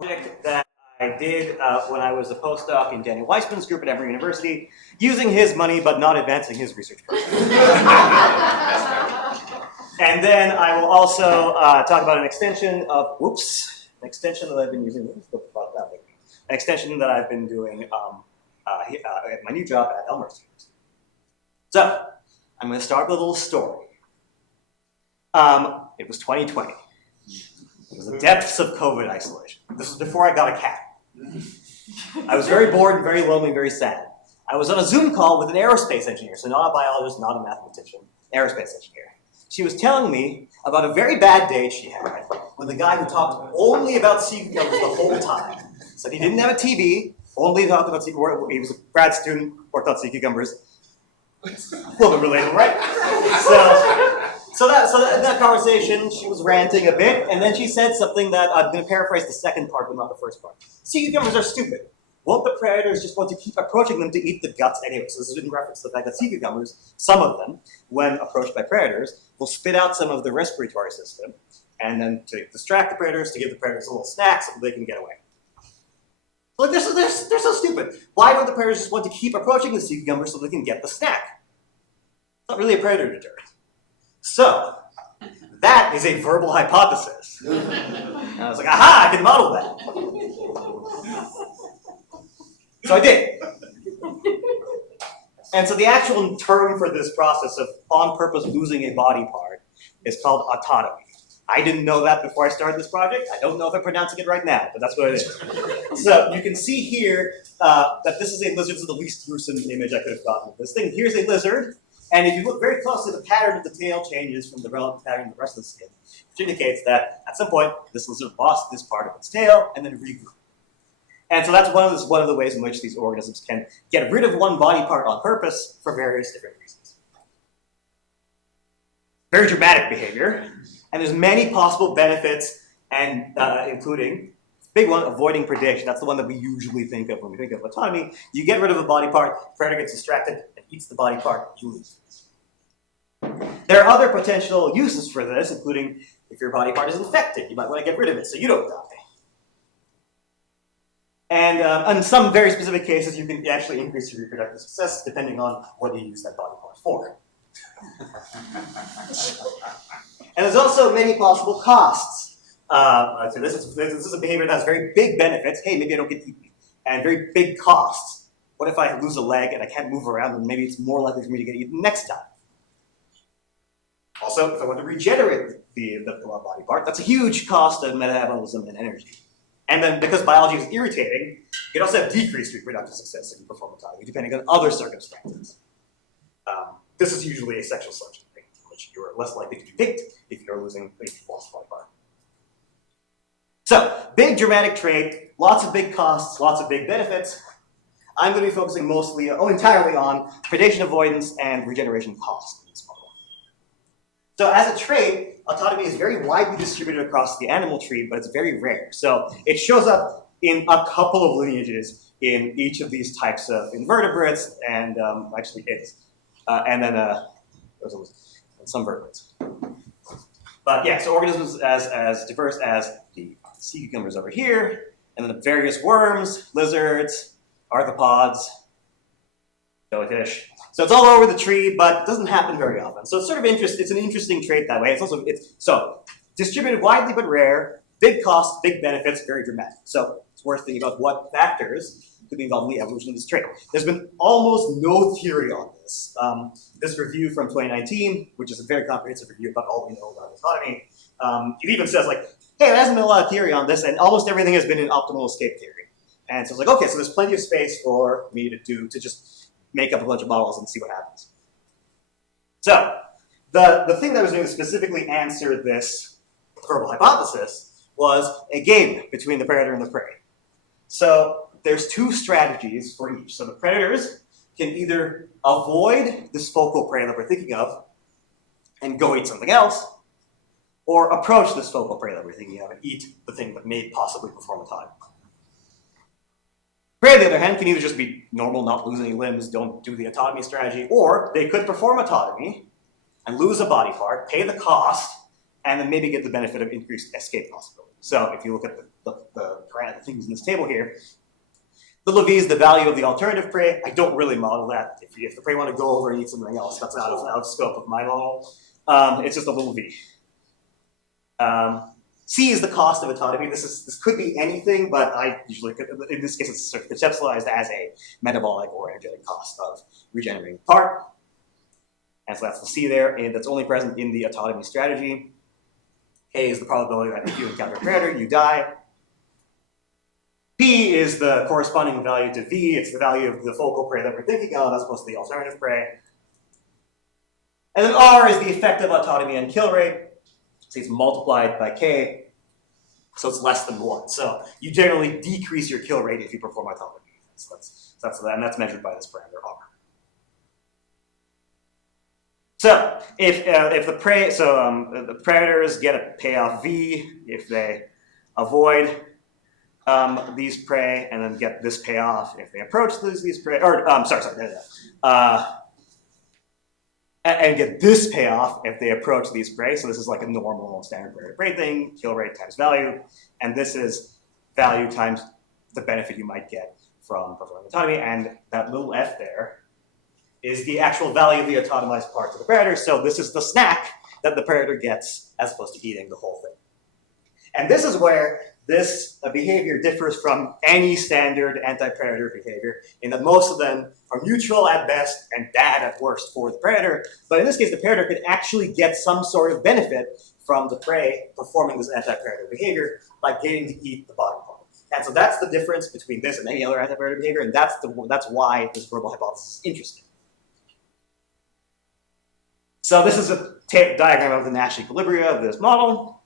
Project that I did when I was a postdoc in Daniel Weissman's group at Emory University, using his money but not advancing his research program. And then I will also talk about an extension of, an extension that I've been using, an extension that I've been doing at my new job at Emory. So, I'm going to start with a little story. It was 2020. It was the depths of COVID isolation. This was before I got a cat. I was very bored and very lonely and very sad. I was on a Zoom call with an aerospace engineer, so not a biologist, not a mathematician, aerospace engineer. She was telling me about a very bad date she had with a guy who talked only about sea cucumbers the whole time. Said he didn't have a TV, only talked about sea cucumbers. He was a grad student, worked on sea cucumbers. A little bit relatable, right? So that conversation, she was ranting a bit, and then she said something that I'm going to paraphrase the second part, but not the first part. Sea cucumbers are stupid. Won't the predators just want to keep approaching them to eat the guts anyway? So this is in reference to the fact that sea cucumbers, some of them, when approached by predators, will spit out some of the respiratory system, and then to distract the predators, to give the predators a little snack so that they can get away. Like, they're so stupid. Why don't the predators just want to keep approaching the sea cucumber so they can get the snack? It's not really a predator deterrent. So, that is a verbal hypothesis. And I was like, aha, I can model that. So I did. And so the actual term for this process of on purpose losing a body part is called autotomy. I didn't know that before I started this project. I don't know if I'm pronouncing it right now, but that's what it is. So you can see here that this is a lizard. This is the least gruesome image I could have gotten of this thing. Here's a lizard. And if you look very closely, the pattern of the tail changes from the relative pattern of the rest of the skin, which indicates that at some point, this lizard lost this part of its tail and then regrew. And so that's one of the ways in which these organisms can get rid of one body part on purpose for various different reasons. Very dramatic behavior, and there's many possible benefits, and including, big one, avoiding predation. That's the one that we usually think of when we think of autotomy. You get rid of a body part, predator gets distracted, and eats the body part, you lose. There are other potential uses for this, including if your body part is infected, you might want to get rid of it so you don't die. And in some very specific cases, you can actually increase your reproductive success depending on what you use that body part for. And there's also many possible costs. So this is a behavior that has very big benefits. Hey, maybe I don't get eaten. And very big costs. What if I lose a leg and I can't move around, and maybe it's more likely for me to get eaten next time? Also, if I want to regenerate the body part, that's a huge cost of metabolism and energy. And then because biology is irritating, you can also have decreased reproductive success if you perform autotomy, depending on other circumstances. This is usually a sexual selection thing, in which you're less likely to be picked if you're losing a lost body part. So, big dramatic trait, lots of big costs, lots of big benefits. I'm going to be focusing entirely on predation avoidance and regeneration cost in this model. So as a trait, autotomy is very widely distributed across the animal tree, but it's very rare. So it shows up in a couple of lineages in each of these types of invertebrates, and actually it's, and then some vertebrates. But yeah, so organisms as diverse as the sea cucumbers over here, and then the various worms, lizards, arthropods, jellyfish. So it's all over the tree, but it doesn't happen very often. So it's sort of it's an interesting trait that way. So distributed widely but rare, big costs, big benefits, very dramatic. So it's worth thinking about what factors could be involved in the evolution of this trait. There's been almost no theory on this. This review from 2019, which is a very comprehensive review about all we know about autotomy, it even says like, hey, there hasn't been a lot of theory on this, and almost everything has been in optimal escape theory. And so it's like, okay, so there's plenty of space for me to just make up a bunch of models and see what happens. So the thing that I was doing to specifically answer this verbal hypothesis was a game between the predator and the prey. So there's two strategies for each. So the predators can either avoid this focal prey that we're thinking of and go eat something else, or approach this focal prey that we're thinking of and eat the thing that may possibly perform autotomy. Prey, on the other hand, can either just be normal, not lose any limbs, don't do the autotomy strategy, or they could perform autotomy and lose a body part, pay the cost, and then maybe get the benefit of increased escape possibility. So if you look at the things in this table here. Little v is the value of the alternative prey. I don't really model that. If the prey want to go over and eat something else, that's out of scope of my model. It's just a little v. C is the cost of autotomy. This could be anything, but I usually, in this case, it's sort of conceptualized as a metabolic or energetic cost of regenerating the part. And so that's the C there, and that's only present in the autotomy strategy. A is the probability that if you encounter a predator, you die. P is the corresponding value to V. It's the value of the focal prey that we're thinking of as opposed to the alternative prey. And then R is the effective autotomy and kill rate. So it's multiplied by K, so it's less than 1. So you generally decrease your kill rate if you perform autotomy. And that's measured by this parameter R. So if the prey, the predators get a payoff V if they avoid these prey, and then get this payoff if they approach these prey, and get this payoff if they approach these prey. So this is like a normal standard predator prey thing, kill rate times value, and this is value times the benefit you might get from performing autotomy, and that little f there is the actual value of the autotomized part to the predator. So this is the snack that the predator gets as opposed to eating the whole thing. And this is where this behavior differs from any standard anti-predator behavior, in that most of them are neutral at best and bad at worst for the predator. But in this case, the predator can actually get some sort of benefit from the prey performing this anti-predator behavior by getting to eat the bottom part. And so that's the difference between this and any other anti-predator behavior, and that's why this verbal hypothesis is interesting. So this is a diagram of the Nash equilibria of this model.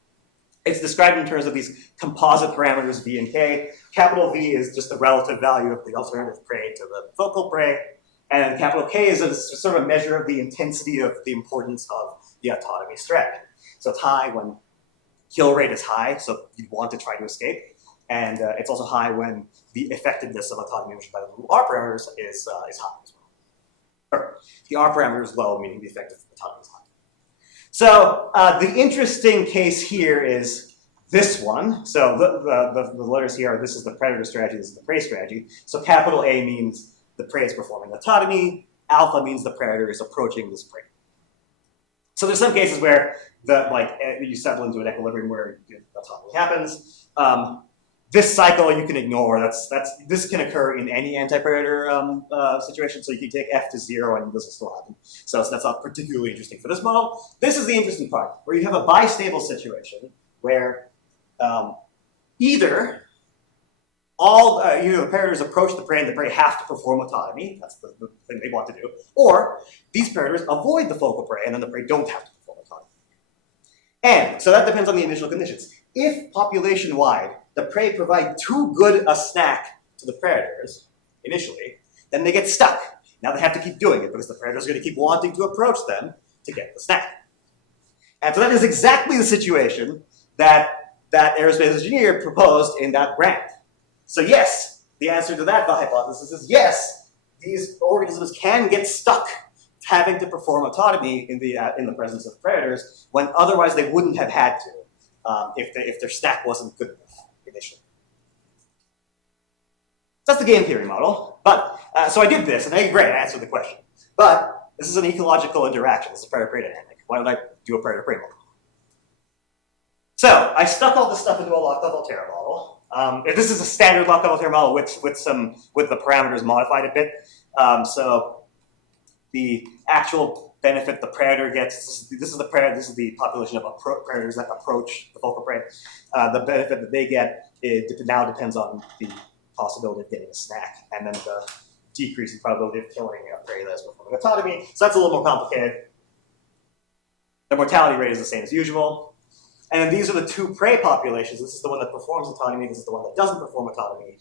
It's described in terms of these composite parameters V and K. Capital V is just the relative value of the alternative prey to the focal prey, and capital K is a sort of a measure of the intensity of the importance of the autotomy strategy. So it's high when kill rate is high, so you want to try to escape, and it's also high when the effectiveness of autotomy measured by the little R parameters is high as well. Or the R parameter is low, meaning the effective autotomy is high. So the interesting case here is this one. So the letters here are, this is the predator strategy, this is the prey strategy. So capital A means the prey is performing autotomy, alpha means the predator is approaching this prey. So there's some cases where you settle into an equilibrium where autotomy happens. This cycle you can ignore. This can occur in any anti-predator situation. So you can take F to 0 and this will still happen. So that's not particularly interesting for this model. This is the interesting part, where you have a bistable situation where either the predators approach the prey and the prey have to perform autotomy. That's the thing they want to do. Or these predators avoid the focal prey and then the prey don't have to perform autotomy. And so that depends on the initial conditions. If population-wide the prey provide too good a snack to the predators initially, then they get stuck. Now they have to keep doing it because the predators are going to keep wanting to approach them to get the snack. And so that is exactly the situation that aerospace engineer proposed in that grant. So yes, the answer to that hypothesis is yes, these organisms can get stuck having to perform autotomy in the presence of predators when otherwise they wouldn't have had to if their snack wasn't good enough initially. That's the game theory model. But so I did this, and great, I answered the question. But this is an ecological interaction. This is a predator-prey dynamic. Why don't I do a predator-prey model? So I stuck all this stuff into a locked-up-Volterra model. This is a standard locked-up-Volterra model with the parameters modified a bit. So the actual benefit the predator gets, this is the population of predators that approach the focal prey. The benefit that they get now depends on the possibility of getting a snack, and then the decrease in probability of killing a prey that is performing autotomy. So that's a little more complicated. The mortality rate is the same as usual. And then these are the two prey populations. This is the one that performs autotomy. This is the one that doesn't perform autotomy.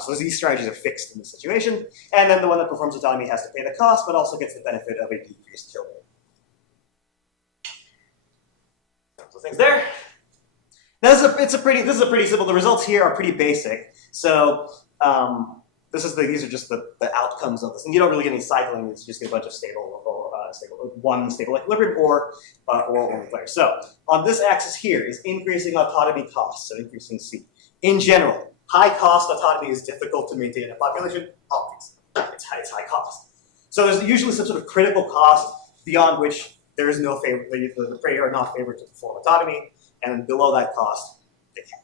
So these strategies are fixed in this situation. And then the one that performs autotomy has to pay the cost, but also gets the benefit of a decreased kill rate. So things there. Now this is pretty simple. The results here are pretty basic. So these are just the outcomes of this. And you don't really get any cycling. You just get a bunch of one stable equilibrium or players. So on this axis here is increasing autotomy costs, so increasing C. in general, high-cost autonomy is difficult to maintain in a population. Obviously, it's high cost. So there's usually some sort of critical cost beyond which there is no favor. The prey are not favored to perform autonomy, and below that cost, they can.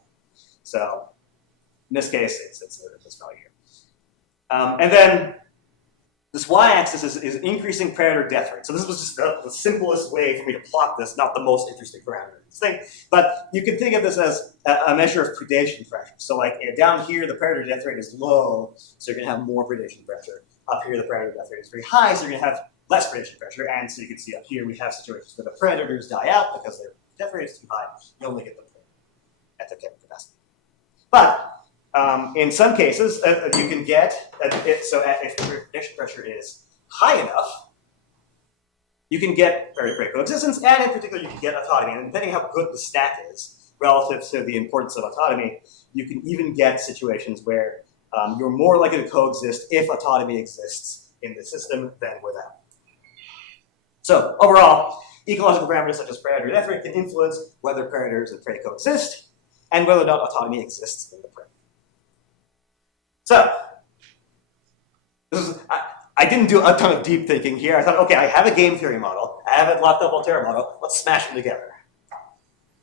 So in this case, it's this value here. And then this y-axis is increasing predator death rate. So this was just the simplest way for me to plot this, not the most interesting parameter in this thing. But you can think of this as a measure of predation pressure. So like down here, the predator death rate is low, so you're going to have more predation pressure. Up here, the predator death rate is very high, so you're going to have less predation pressure. And so you can see up here, we have situations where the predators die out because their death rate is too high. You only get them at their carrying capacity. But in some cases, you can get, if the predation pressure is high enough, you can get predator-prey coexistence, and in particular, you can get autonomy. And depending on how good the stack is relative to the importance of autonomy, you can even get situations where you're more likely to coexist if autonomy exists in the system than without. So overall, ecological parameters such as predator death rate can influence whether predators and prey coexist, and whether or not autonomy exists in the prey. So, I didn't do a ton of deep thinking here. I thought, okay, I have a game theory model. I have a locked up Volterra model. Let's smash them together.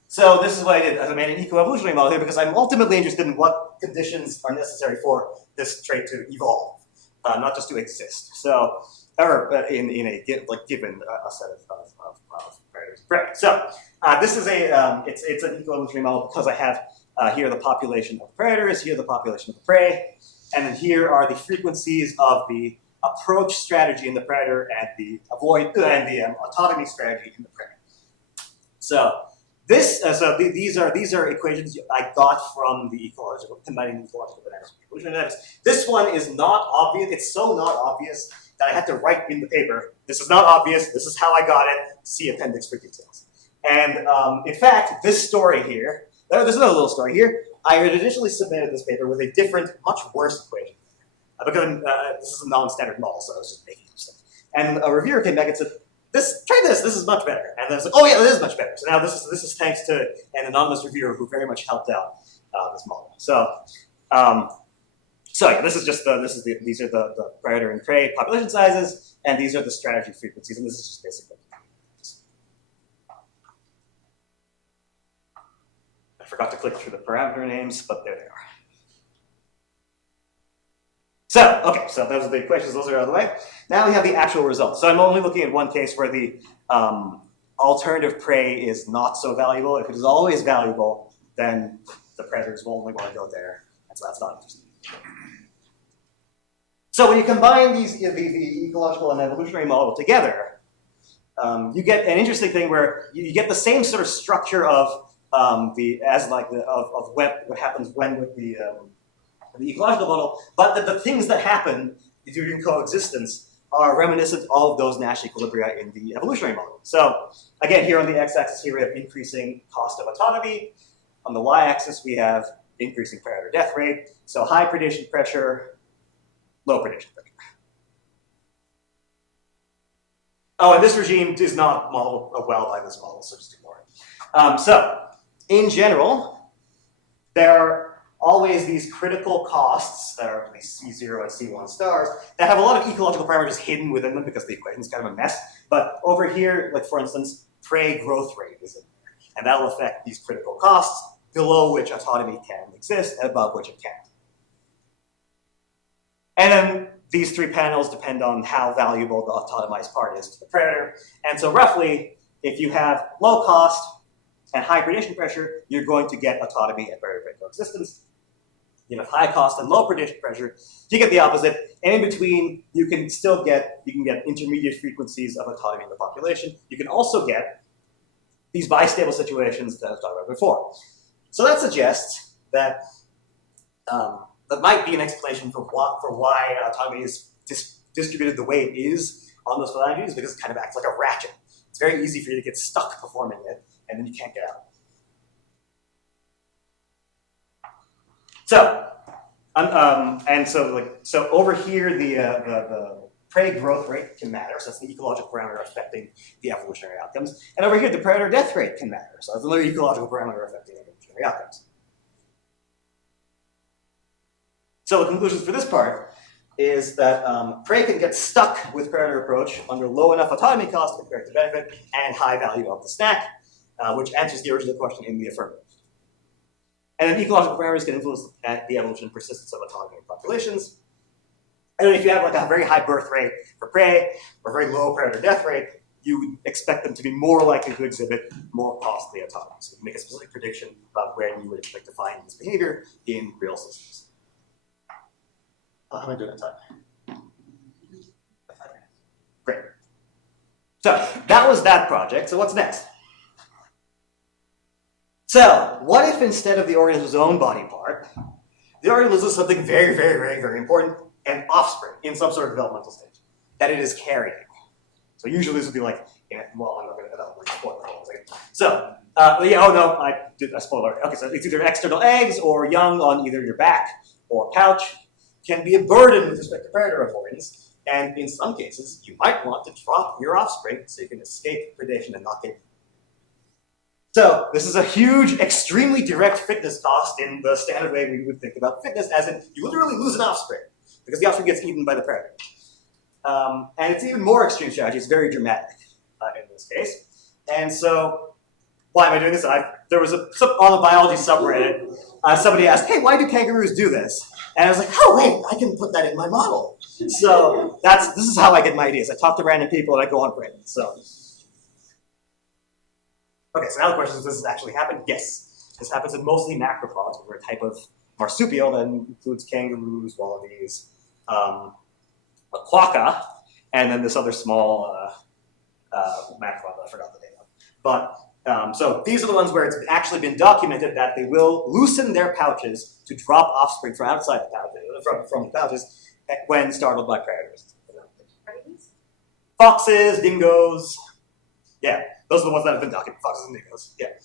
So this is what I did. I made an eco-evolutionary model here because I'm ultimately interested in what conditions are necessary for this trait to evolve, not just to exist. So, or in a given a set of predators and prey. So this is it's an eco-evolutionary model because I have here the population of predators, here the population of the prey. And then here are the frequencies of the approach strategy in the predator and the autonomy strategy in the prey. So these are equations I got from the combining the ecological dynamics and evolutionary dynamics. This one is not obvious. It's so not obvious that I had to write in the paper. This is not obvious. This is how I got it. See appendix for details. And in fact, this story here. There's another little story here. I had initially submitted this paper with a different, much worse equation. Because this is a non-standard model, so I was just making up stuff. And a reviewer came back and said, try this is much better. And I was like, oh yeah, it is much better. So now this is thanks to an anonymous reviewer who very much helped out this model. So yeah, these are the predator and prey population sizes, and these are the strategy frequencies, and this is just basically. I forgot to click through the parameter names, but there they are. So, okay, so those are the equations, those are out of the way. Now we have the actual results. So I'm only looking at one case where the alternative prey is not so valuable. If it is always valuable, then the predators will only want to go there, and so that's not interesting. So when you combine the ecological and evolutionary model together, you get an interesting thing where you get the same sort of structure of what happens when with the ecological model, but the things that happen during coexistence are reminiscent of those Nash equilibria in the evolutionary model. So again, here on the x-axis, here we have increasing cost of autonomy. On the y-axis, we have increasing predator death rate. So high predation pressure, low predation pressure. Oh, and this regime is not modeled well by this model, so just ignore it. So in general, there are always these critical costs that are these C0 and C1 stars that have a lot of ecological parameters hidden within them because the equation is kind of a mess. But over here, like for instance, prey growth rate is in there. And that will affect these critical costs below which autonomy can exist and above which it can't. And then these three panels depend on how valuable the autonomized part is to the predator. And so roughly, if you have low cost and high predation pressure, you're going to get autonomy and predator-prey coexistence. You have high cost and low predation pressure, you get the opposite. And in between, you can get intermediate frequencies of autonomy in the population. You can also get these bistable situations that I've talked about before. So that suggests that that might be an explanation for why autonomy is distributed the way it is on those phalanges, because it kind of acts like a ratchet. It's very easy for you to get stuck performing it, and then you can't get out. So, so over here, the prey growth rate can matter. So that's the ecological parameter affecting the evolutionary outcomes. And over here, the predator death rate can matter. So that's another ecological parameter affecting evolutionary outcomes. So the conclusions for this part is that prey can get stuck with predator approach under low enough autonomy cost compared to benefit and high value of the snack, which answers the original question in the affirmative. And then ecological parameters can influence the evolution and persistence of autonomy in populations. And if you have like a very high birth rate for prey or a very low predator death rate, you would expect them to be more likely to exhibit more costly autonomy. So you can make a specific prediction about when you would expect to find this behavior in real systems. How am I doing on time? 5 minutes. Great. So that was that project. So what's next? So what if instead of the organism's own body part, the organism loses something very, very, very, very important, an offspring in some sort of developmental stage that it is carrying? So usually this would be like, well, I'm not going to spoil the whole thing. So, yeah, oh no, I spoiled already. Okay, so it's either external eggs or young on either your back or pouch. Can be a burden with respect to predator avoidance, and in some cases, you might want to drop your offspring so you can escape predation and not get. So this is a huge, extremely direct fitness cost in the standard way we would think about fitness, as in you literally lose an offspring because the offspring gets eaten by the predator. And it's even more extreme strategy. It's very dramatic in this case. And so, why am I doing this? There was on the biology subreddit, somebody asked, "Hey, why do kangaroos do this?" And I was like, "Oh wait, I can put that in my model." So this is how I get my ideas. I talk to random people and I go on Reddit. So, okay. So now the question is, does this actually happen? Yes, this happens in mostly macropods, which are a type of marsupial that includes kangaroos, wallabies, a quokka, and then this other small macropod that I forgot the name of. But so these are the ones where it's actually been documented that they will loosen their pouches to drop offspring from outside the pouches, from the pouches when startled by predators. Foxes, dingoes. Yeah, those are the ones that have been documented, foxes and dingoes. Yeah.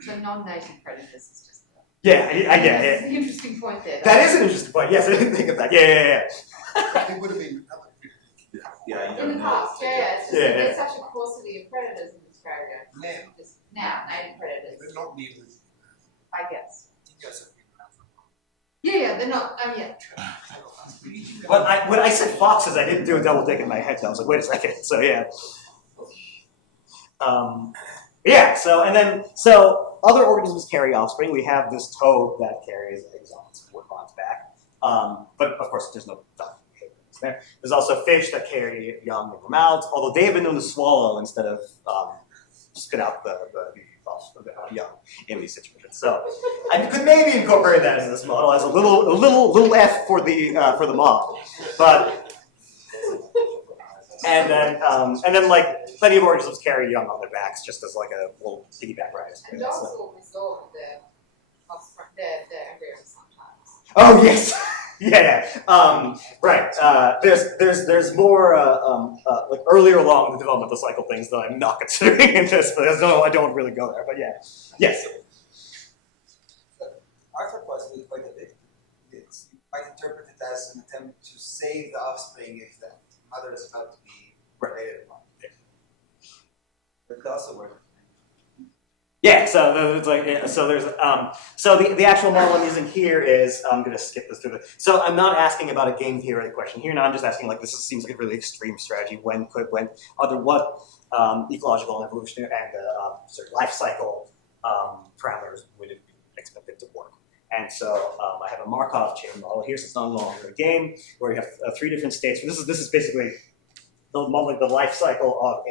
So non-native predators is just yeah. That's an interesting point there. That is an interesting point. Yes, I didn't think of that. Yeah. It would have been. Yeah, in the past, there's such a paucity of predators in Australia. Now, native predators. They're not needles. I guess. Dingoes have been around for a while. Yeah, they're not. Yeah. When I said foxes, I didn't do a double take in my head. I was like, wait a second. So yeah. Yeah. So other organisms carry offspring. We have this toad that carries eggs on its back. But of course, there's no duck. There's also fish that carry young in their mouths, although they have been known to swallow instead of spit out the young in these situations. So I could maybe incorporate that into this model as a little F for the mob, but and then like plenty of organisms carry young on their backs just as like a little piggyback ride. And dogs will resolve their embryos sometimes. Oh yes. Yeah. Right. There's more like earlier along the developmental cycle things that I'm not considering in this, but I don't really go there. But yeah. Yes. Our thought was quite a bit. You might interpret it as an attempt to save the offspring if the mother is about to be related upon. But it could also work. Yeah, so it's like there's so the actual model I'm using here is I'm going to skip this through. So I'm not asking about a game theory question here. Now I'm just asking like this seems like a really extreme strategy. What ecological and evolutionary and sort of life cycle parameters would it be expected to work? And so I have a Markov chain model here. So it's no longer a game where you have 3 different states. This is basically modeling the life cycle of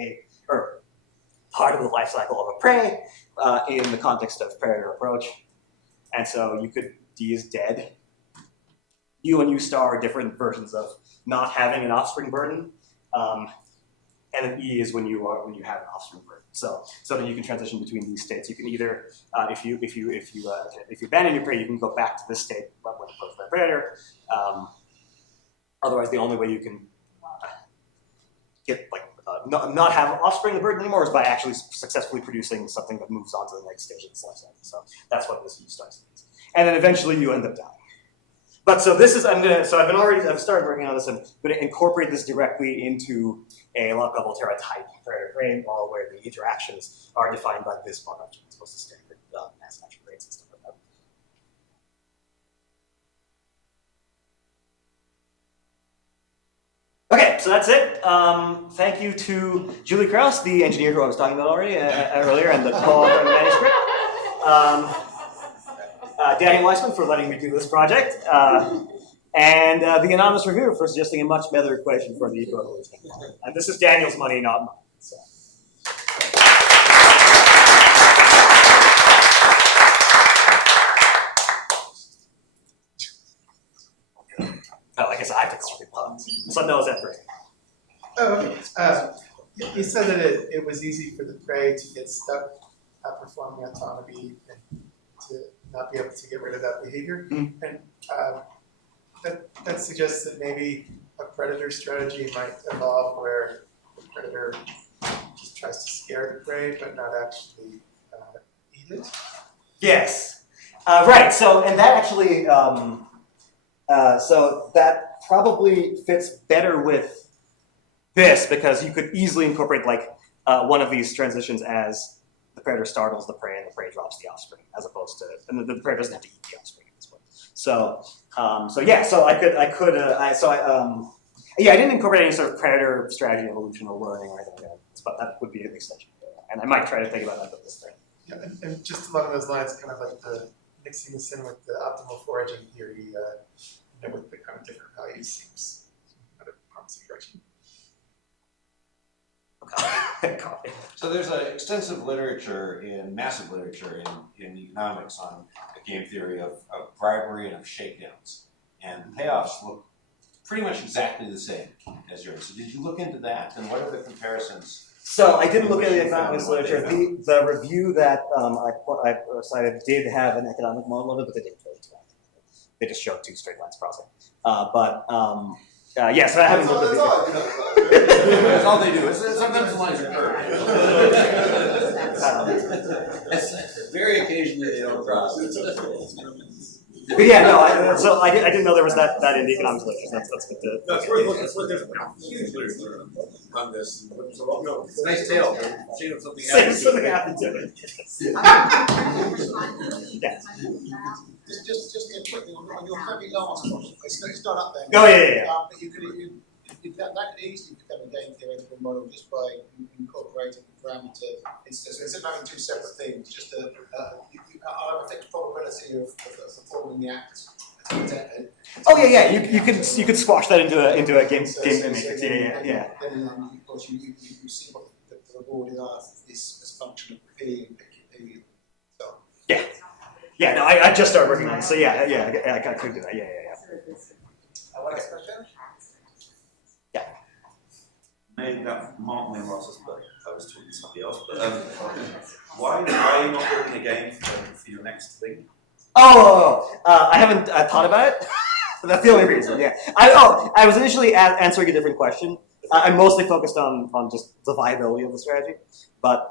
part of the life cycle of a prey in the context of predator approach. And so D is dead. U and U star are different versions of not having an offspring burden. And then E is when you have an offspring burden. So that you can transition between these states. You can either, if you abandon your prey, you can go back to this state when approached by a predator. Otherwise, the only way you can get not have offspring burden anymore is by actually successfully producing something that moves on to the next stage of this life cycle. So that's what this U starts means. And then eventually you end up dying. But so this is I've started working on this and I'm going to incorporate this directly into a local Volterra type predator prey model where the interactions are defined by this model as opposed to standard mass action rates and stuff like that. Okay, so that's it. Thank you to Julie Krause, the engineer who I was talking about already earlier, and the co-author of the manuscript. Daniel Weissman for letting me do this project, and the anonymous reviewer for suggesting a much better equation for the eco-evolutionary model. And this is Daniel's money, not mine. So. Oh, I guess I have to call it puns. So no, is that first? Oh, okay. You said that it was easy for the prey to get stuck performing autonomy and to not be able to get rid of that behavior. Mm-hmm. And that suggests that maybe a predator strategy might evolve where the predator just tries to scare the prey but not actually eat it. Yes. Right. So, and that actually, so that probably fits better with this because you could easily incorporate like one of these transitions as the predator startles the prey and the prey drops the offspring, as opposed to, and the predator doesn't have to eat the offspring at this point. So, yeah. So I didn't incorporate any sort of predator strategy, evolution, or learning or anything like that. But that would be an extension, and I might try to think about that with this thing. Yeah, and just along those lines, kind of like the mixing this in with the optimal foraging theory, and with the kind of different values seems kind of promising direction. So there's an extensive literature, massive literature in economics on the game theory of bribery and of shakedowns. And payoffs look pretty much exactly the same as yours. So did you look into that, and what are the comparisons? So I didn't look at the economics literature. The review that I cited did have an economic model of it, but they didn't really do anything. They just showed two straight lines crossing. Yes, I haven't looked at the. That's all they do. Sometimes the lines are curved. Very occasionally they don't cross. But yeah, no. I didn't know there was that in the economics literature. That's good to. That's what there's huge literature on this. It's a nice tale. Seeing if something Something happened to it. Yeah. Just a quick thing on your very last one. It's not up there. Oh yeah. But that could easily become a game theoretical model just by incorporating the parameter instead. So instead of having two separate things, just I think the probability of performing the act. Oh yeah. You could squash that into a game matrix. Yeah. Then of course you see what the reward is as a function of P and P. So. Yeah. Yeah. No, I just started working on it. So yeah. I could do that. Yeah. What next question? Maybe that Mark Memoros's book. I was talking to somebody else, but why are you not building a game for your next thing? I haven't thought about it. That's the only reason. Yeah. I was initially answering a different question. I'm mostly focused on just the viability of the strategy, but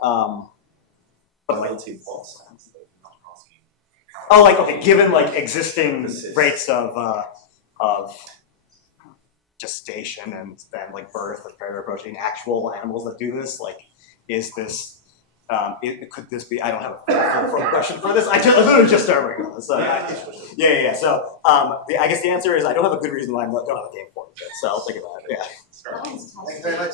Loyalty what? Oh, like okay, given like existing rates of gestation and then like birth of predator approaching actual animals that do this, like, is this could this be? I don't have a full question for this. I literally just started working on this. So, yeah. So I guess the answer is I don't have a good reason why I don't have a game for it. So I'll think about it. Yeah. Thank you very much.